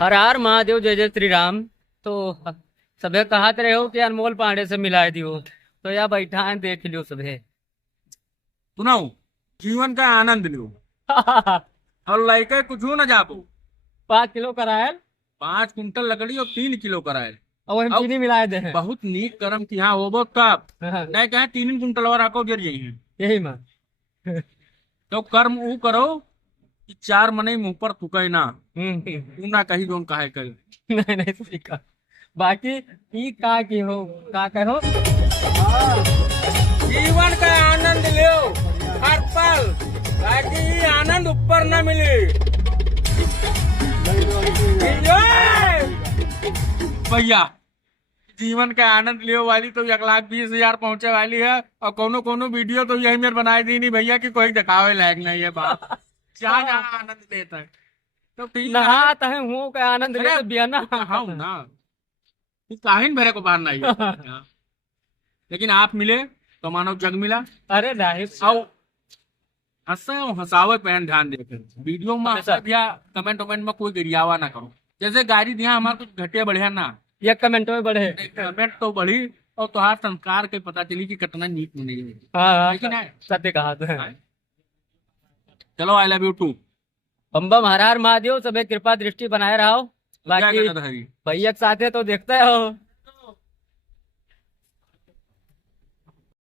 हर हर महादेव, जय जय श्री राम। तो सबे कहत रहे हो कि अनमोल पांडे से मिलाए दियो, तो या बैठा है देख लियो सबे। सुनाओ, जीवन का आनंद लो और लड़के कुछ ना जाबो। 5 किलो करायल 5 कुंटल लकड़ी और 3 किलो कराए। और हम अब चीनी मिलाए दे हैं। बहुत नीक कर्म की यहाँ होबो कब नहीं कहे 3 कुंटल और आको जर जाइए। यही माँ। तो कर्म वो करो कि 4 मने मुंह पर थुके ना। तू ना कही जोन काहे कर। नहीं नहीं सीखा। बाकी ई का की हो, का कहो। जीवन का आनंद लो हर पल, ताकि ये आनंद ऊपर न मिले। Enjoy! भैया जीवन का आनंद लियो वाली तो 1,20,000 पहुंचे वाली है। और कोनो कोनो वीडियो तो यही मेरे बनाई दी नहीं भैया कि कोई दिखावे लायक नहीं है बात। जहाँ जहाँ आनंद लेता है तो ठीक है। नहाता है हूँ का आनंद ले तो बिया ना। हाँ ना, काहिन भरे को बार नहीं है। लेकिन आप मिले तो मानो जग मिला। अरे नहीं आओ हंसे और हंसावे पे ध्यान देकर वीडियो में अच्छा। भैया कमेंट वमेंट में कोई गिरियावा ना करो। जैसे गाड़ी दिया हमारे कुछ घटिया बढ़िया ना, ये कमेंट में बढ़े। कमेंट तो बढ़ी और तुहार संस्कार के पता चली कि कितना नीक बनी है। हाँ लेकिन है सत्य कहा तो है। चलो आई लव यू टू। बम बम हर हर महादेव, सबे कृपा दृष्टि बनाए रहो। बाकी भैया के साथ है तो देखते हो।